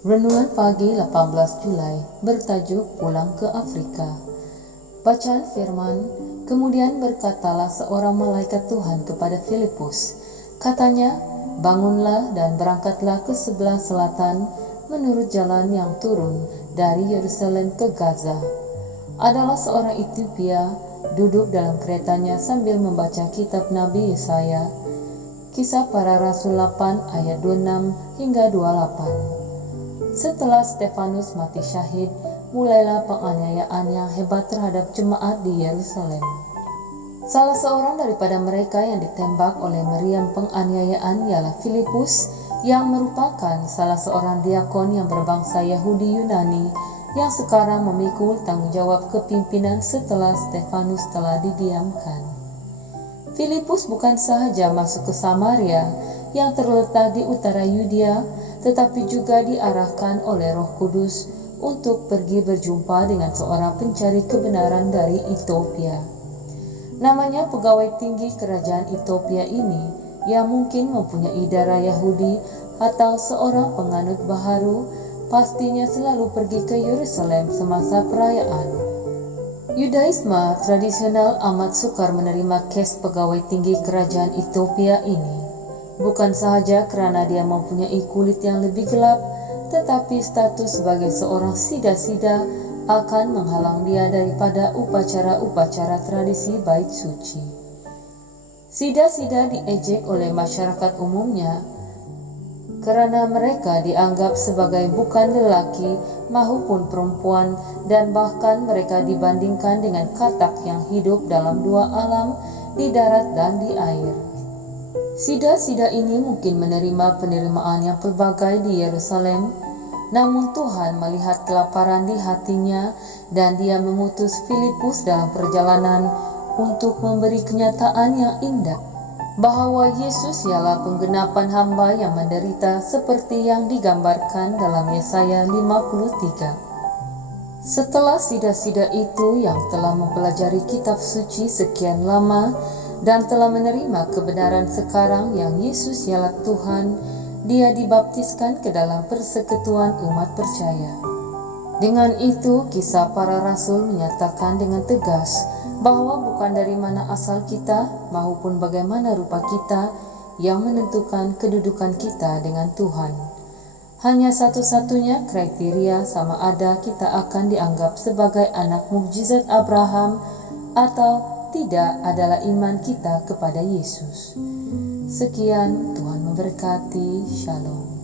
Renungan pagi 18 Julai bertajuk Pulang ke Afrika. Bacaan firman, kemudian berkatalah seorang malaikat Tuhan kepada Filipus. Katanya, bangunlah dan berangkatlah ke sebelah selatan menurut jalan yang turun dari Yerusalem ke Gaza. Adalah seorang Ethiopia duduk dalam keretanya sambil membaca kitab Nabi Yesaya. Kisah Para Rasul 8 ayat 26 hingga 28. Setelah Stefanus mati syahid, mulailah penganiayaan yang hebat terhadap jemaat di Yerusalem. Salah seorang daripada mereka yang ditembak oleh meriam penganiayaan ialah Filipus, yang merupakan salah seorang diakon yang berbangsa Yahudi Yunani yang sekarang memikul tanggung jawab kepimpinan setelah Stefanus telah didiamkan. Filipus bukan sahaja masuk ke Samaria yang terletak di utara Yudea, tetapi juga diarahkan oleh Roh Kudus untuk pergi berjumpa dengan seorang pencari kebenaran dari Ethiopia. Namanya pegawai tinggi kerajaan Ethiopia ini, yang mungkin mempunyai darah Yahudi atau seorang penganut baharu, pastinya selalu pergi ke Yerusalem semasa perayaan. Yudaisme tradisional amat sukar menerima kes pegawai tinggi kerajaan Ethiopia ini. Bukan sahaja kerana dia mempunyai kulit yang lebih gelap, tetapi status sebagai seorang sida-sida akan menghalang dia daripada upacara-upacara tradisi bait suci. Sida-sida diejek oleh masyarakat umumnya kerana mereka dianggap sebagai bukan lelaki maupun perempuan, dan bahkan mereka dibandingkan dengan katak yang hidup dalam dua alam, di darat dan di air. Sida-sida ini mungkin menerima penerimaan yang pelbagai di Yerusalem, namun Tuhan melihat kelaparan di hatinya dan dia memutus Filipus dalam perjalanan untuk memberi kenyataan yang indah bahawa Yesus ialah penggenapan hamba yang menderita seperti yang digambarkan dalam Yesaya 53. Setelah sida-sida itu yang telah mempelajari kitab suci sekian lama dan telah menerima kebenaran sekarang yang Yesus ialah Tuhan, dia dibaptiskan ke dalam persekutuan umat percaya. Dengan itu, Kisah Para Rasul menyatakan dengan tegas bahawa bukan dari mana asal kita maupun bagaimana rupa kita yang menentukan kedudukan kita dengan Tuhan. Hanya satu-satunya kriteria sama ada kita akan dianggap sebagai anak mukjizat Abraham atau tidak adalah iman kita kepada Yesus. Sekian, Tuhan memberkati. Shalom.